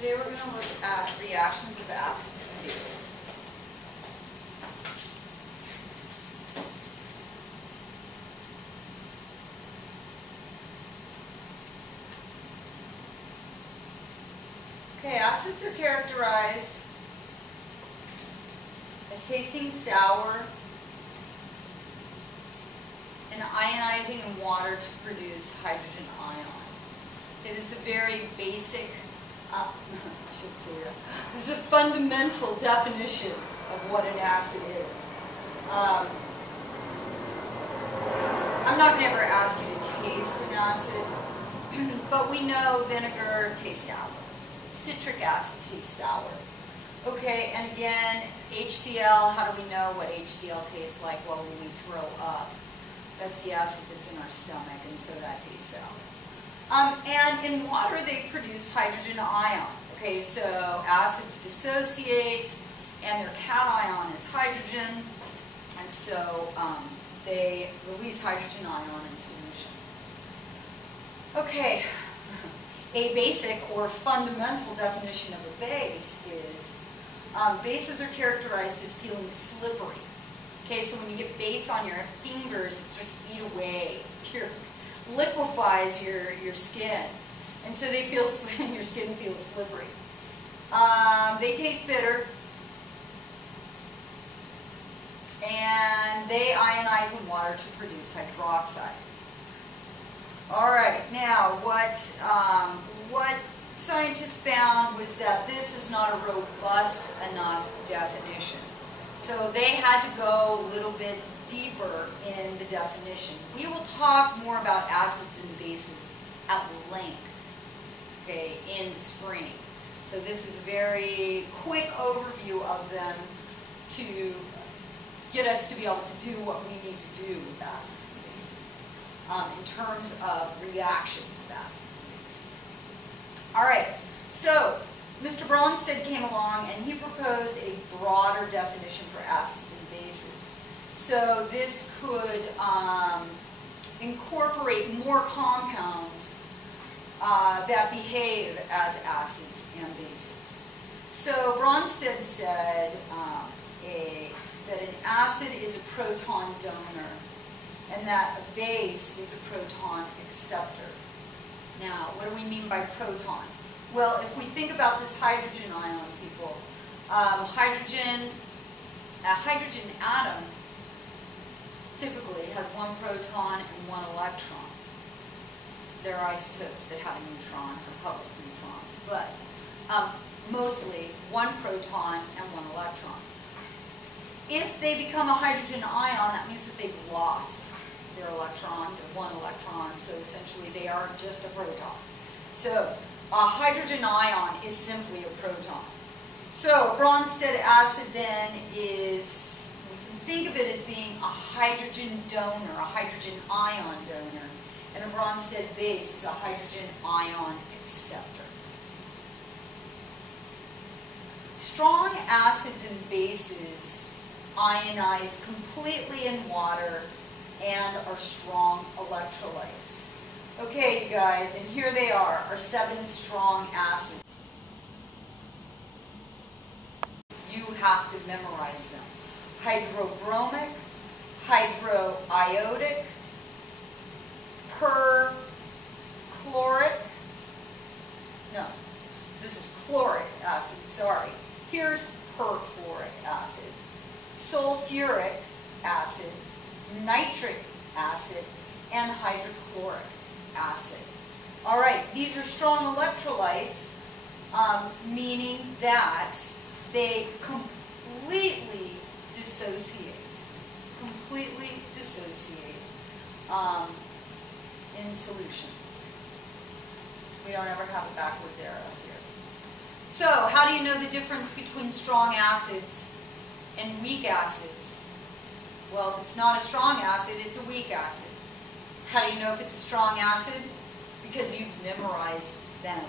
Today we're going to look at reactions of acids and bases. Okay, acids are characterized as tasting sour and ionizing in water to produce hydrogen ion. Okay, this is a very basic, I should say that. This is a fundamental definition of what an acid is. I'm not going to ever ask you to taste an acid, but we know vinegar tastes sour. Citric acid tastes sour. Okay, and again, HCl, how do we know what HCl tastes like? Well, when we throw up. That's the acid that's in our stomach, and so that tastes sour. And in water, they produce hydrogen ion. Okay, so acids dissociate, and their cation is hydrogen, and so they release hydrogen ion in solution. Okay, a basic or fundamental definition of a base is bases are characterized as feeling slippery. Okay, so when you get base on your fingers, it's just eat away. Liquefies your skin, and so they feel your skin feels slippery. They taste bitter, and they ionize in water to produce hydroxide. All right, now what scientists found was that this is not a robust enough definition. So they had to go a little bit deeper in the definition. We will talk more about acids and bases at length, okay, in the spring. So this is a very quick overview of them to get us to be able to do what we need to do with acids and bases in terms of reactions of acids and bases. All right, so Mr. Bronsted came along and he proposed a broader definition for acids and bases. So this could incorporate more compounds that behave as acids and bases. So Bronsted said that an acid is a proton donor and that a base is a proton acceptor. Now, what do we mean by proton? Well, if we think about this hydrogen ion, people, a hydrogen atom typically has one proton and one electron. There are isotopes that have a neutron or a couple of neutrons, but mostly one proton and one electron. If they become a hydrogen ion, that means that they've lost their electron, their one electron, so essentially they are just a proton. So a hydrogen ion is simply a proton. So Bronsted acid then is, we can think of it as being a hydrogen donor, a hydrogen ion donor, and a Bronsted base is a hydrogen ion acceptor. Strong acids and bases ionize completely in water and are strong electrolytes. Okay, you guys, and here they are, our 7 strong acids. You have to memorize them. Hydrobromic, hydroiodic, perchloric, no, this is chloric acid, sorry. Here's perchloric acid, sulfuric acid, nitric acid, and hydrochloric acid. All right, these are strong electrolytes, meaning that they completely dissociate in solution. We don't ever have a backwards arrow here. So, how do you know the difference between strong acids and weak acids? Well, if it's not a strong acid, it's a weak acid. How do you know if it's a strong acid? Because you've memorized them.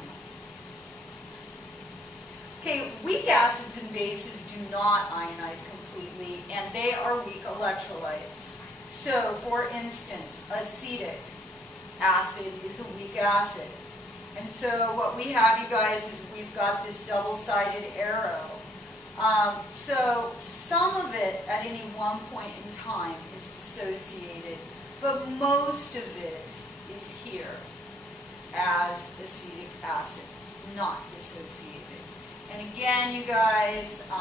Okay, weak acids and bases do not ionize completely, and they are weak electrolytes. So, for instance, acetic acid is a weak acid, And so what we have, you guys, is we've got this double-sided arrow. So some of it at any one point in time is dissociated, but most of it is here as acetic acid, not dissociated. And again, you guys,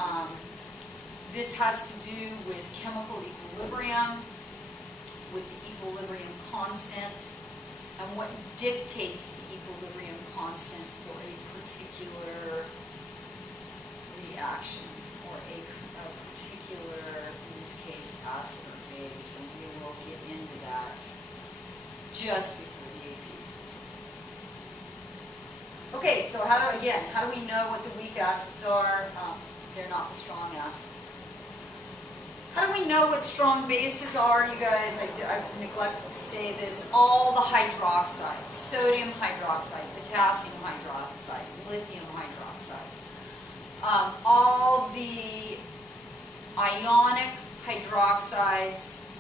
this has to do with chemical equilibrium, with the equilibrium constant, and what dictates the equilibrium constant for a particular reaction, or a particular, in this case, acid or base, and we will get into that just before the APs. Okay, so how do we know what the weak acids are? They're not the strong acids. How do we know what strong bases are, you guys? I neglected to say this. All the hydroxides, sodium hydroxide, potassium hydroxide, lithium hydroxide, all the ionic hydroxides,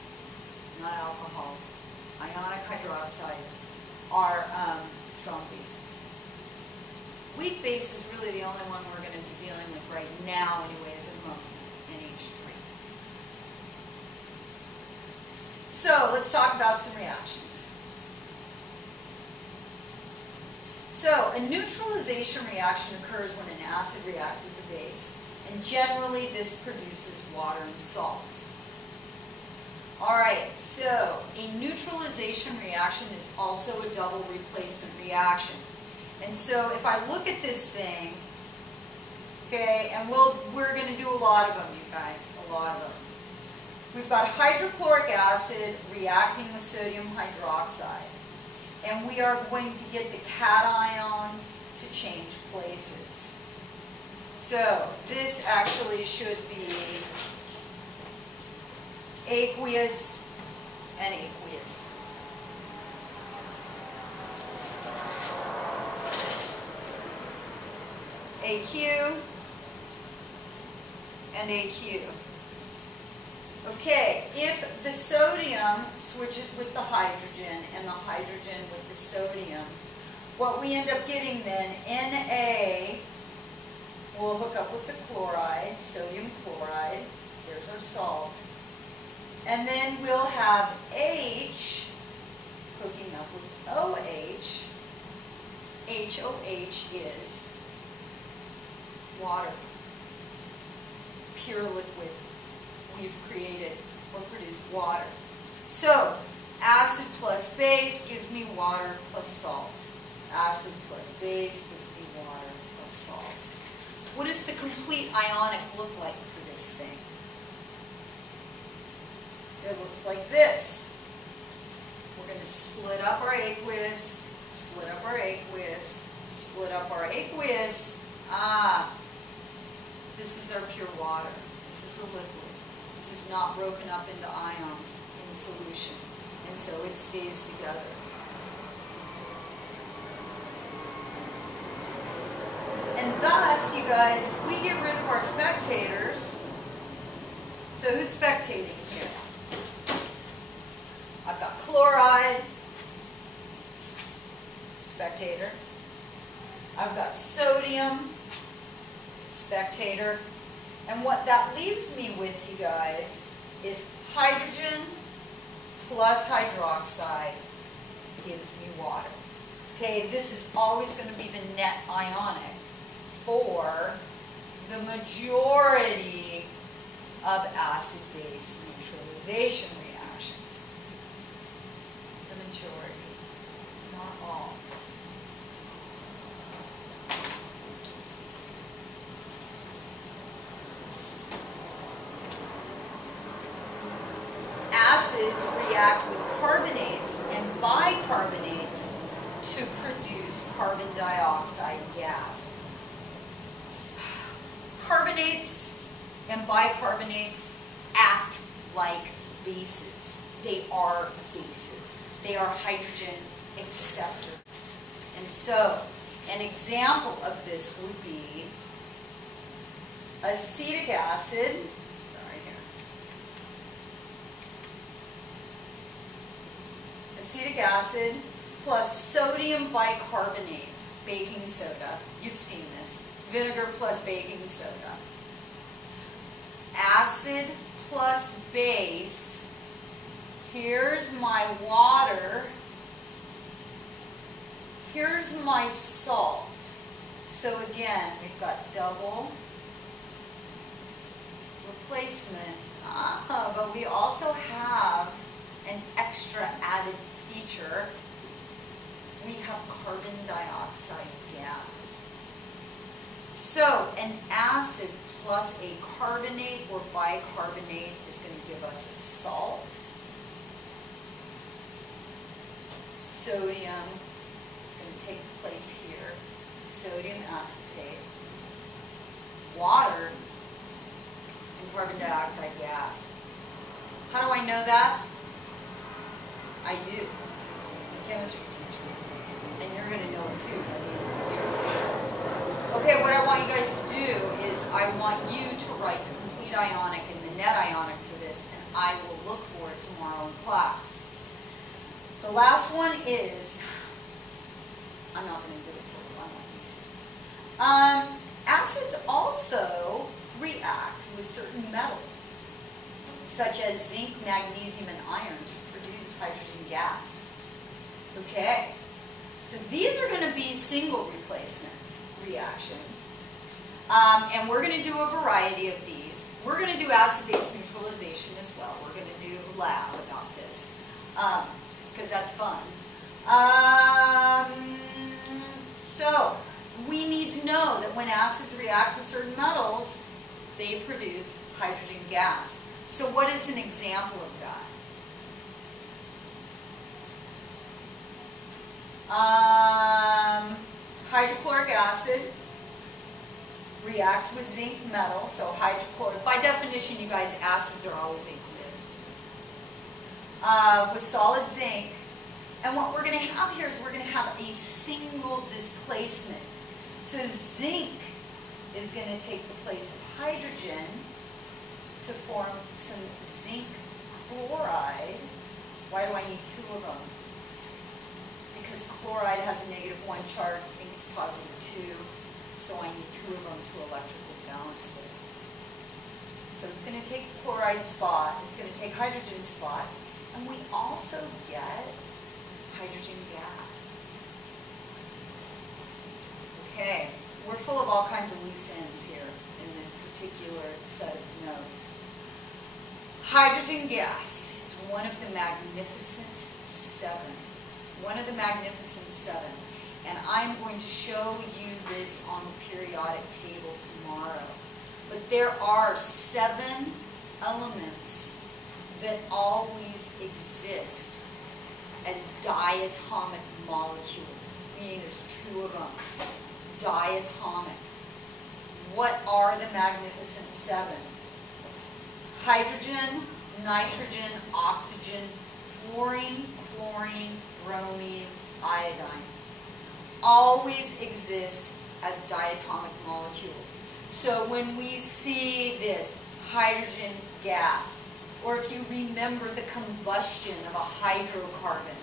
not alcohols, ionic hydroxides are strong bases. Weak base is really the only one we're going to be dealing with right now anyway, is ammonia, NH3. So let's talk about some reactions. So a neutralization reaction occurs when an acid reacts with a base, and generally this produces water and salts. Alright, so a neutralization reaction is also a double replacement reaction. And so if I look at this thing, okay, and we're going to do a lot of them, you guys, a lot of them. We've got hydrochloric acid reacting with sodium hydroxide. And we are going to get the cations to change places. So this actually should be aqueous and aqueous. AQ and AQ. Okay, if the sodium switches with the hydrogen and the hydrogen with the sodium, what we end up getting then, Na will hook up with the chloride, sodium chloride, there's our salt, and then we'll have H hooking up with OH. HOH is water, pure liquid. We've created or produced water. So acid plus base gives me water plus salt. Acid plus base gives me water plus salt. What does the complete ionic look like for this thing? It looks like this. We're going to split up our aqueous, split up our aqueous, split up our aqueous. This is our pure water. This is a liquid. This is not broken up into ions in solution, and so it stays together. And thus, you guys, if we get rid of our spectators, so who's spectating here? I've got chloride, spectator. I've got sodium, spectator. And what that leaves me with, you guys, is hydrogen plus hydroxide gives me water. Okay, this is always going to be the net ionic for the majority of acid-base neutralization reactions. The majority, not all. Acids react with carbonates and bicarbonates to produce carbon dioxide gas. Carbonates and bicarbonates act like bases. They are bases. They are hydrogen acceptors. And so, an example of this would be acetic acid. Acetic acid plus sodium bicarbonate. baking soda. You've seen this. Vinegar plus baking soda. Acid plus base. Here's my water. Here's my salt. So again, we've got double replacement, but we also have an extra added feature. We have carbon dioxide gas. So an acid plus a carbonate or bicarbonate is going to give us a salt. Sodium is going to take the place here. Sodium acetate. Water and carbon dioxide gas. How do I know that? I do. I'm a chemistry teacher. And you're going to know it too by the end of the year for sure. Okay, what I want you guys to do is I want you to write the complete ionic and the net ionic for this, and I will look for it tomorrow in class. The last one is, I'm not going to do it for you, I want you to. Acids also react with certain metals, such as zinc, magnesium, and iron to produce hydrogen gas. Okay, so these are going to be single replacement reactions. And we're going to do a variety of these. We're going to do acid-base neutralization as well. We're going to do lab about this, because that's fun. So, we need to know that when acids react with certain metals, they produce hydrogen gas. So what is an example of that? Hydrochloric acid reacts with zinc metal, so hydrochloric. By definition, you guys, acids are always aqueous. With solid zinc. And what we're going to have here is we're going to have a single displacement. So zinc is going to take the place of hydrogen to form some zinc chloride. Why do I need two of them? Because chloride has a -1 charge, zinc is +2, so I need two of them to electrically balance this. So it's going to take the chloride spot, it's going to take hydrogen spot, and we also get hydrogen gas. Okay, we're full of all kinds of loose ends here in this particular set of notes. Hydrogen gas, it's one of the magnificent seven. One of the magnificent seven. And I'm going to show you this on the periodic table tomorrow. But there are 7 elements that always exist as diatomic molecules, meaning there's 2 of them. Diatomic. What are the magnificent 7? Hydrogen, nitrogen, oxygen, fluorine, chlorine, bromine, iodine. Always exist as diatomic molecules. So when we see this hydrogen gas, or if you remember the combustion of a hydrocarbon,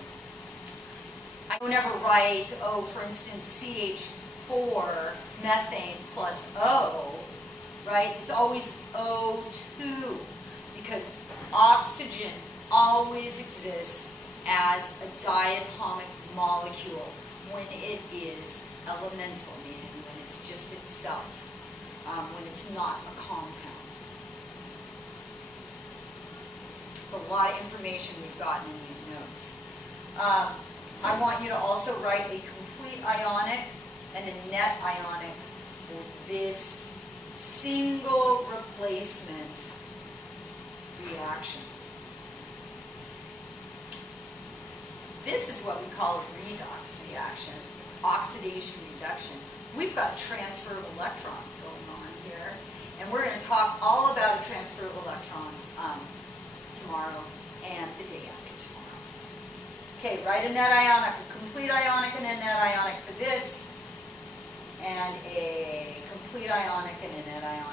I don't ever write, oh, for instance, CH4 methane plus O, right? It's always O2, because oxygen always exists as a diatomic molecule when it is elemental, meaning when it's just itself, when it's not a compound. It's a lot of information we've gotten in these notes. I want you to also write a complete ionic and a net ionic for this single replacement reaction. This is what we call a redox reaction. It's oxidation reduction. We've got transfer of electrons going on here, and we're going to talk all about a transfer of electrons tomorrow and the day after tomorrow. Okay, write a net ionic, a complete ionic and a net ionic for this, and a complete ionic and a net ionic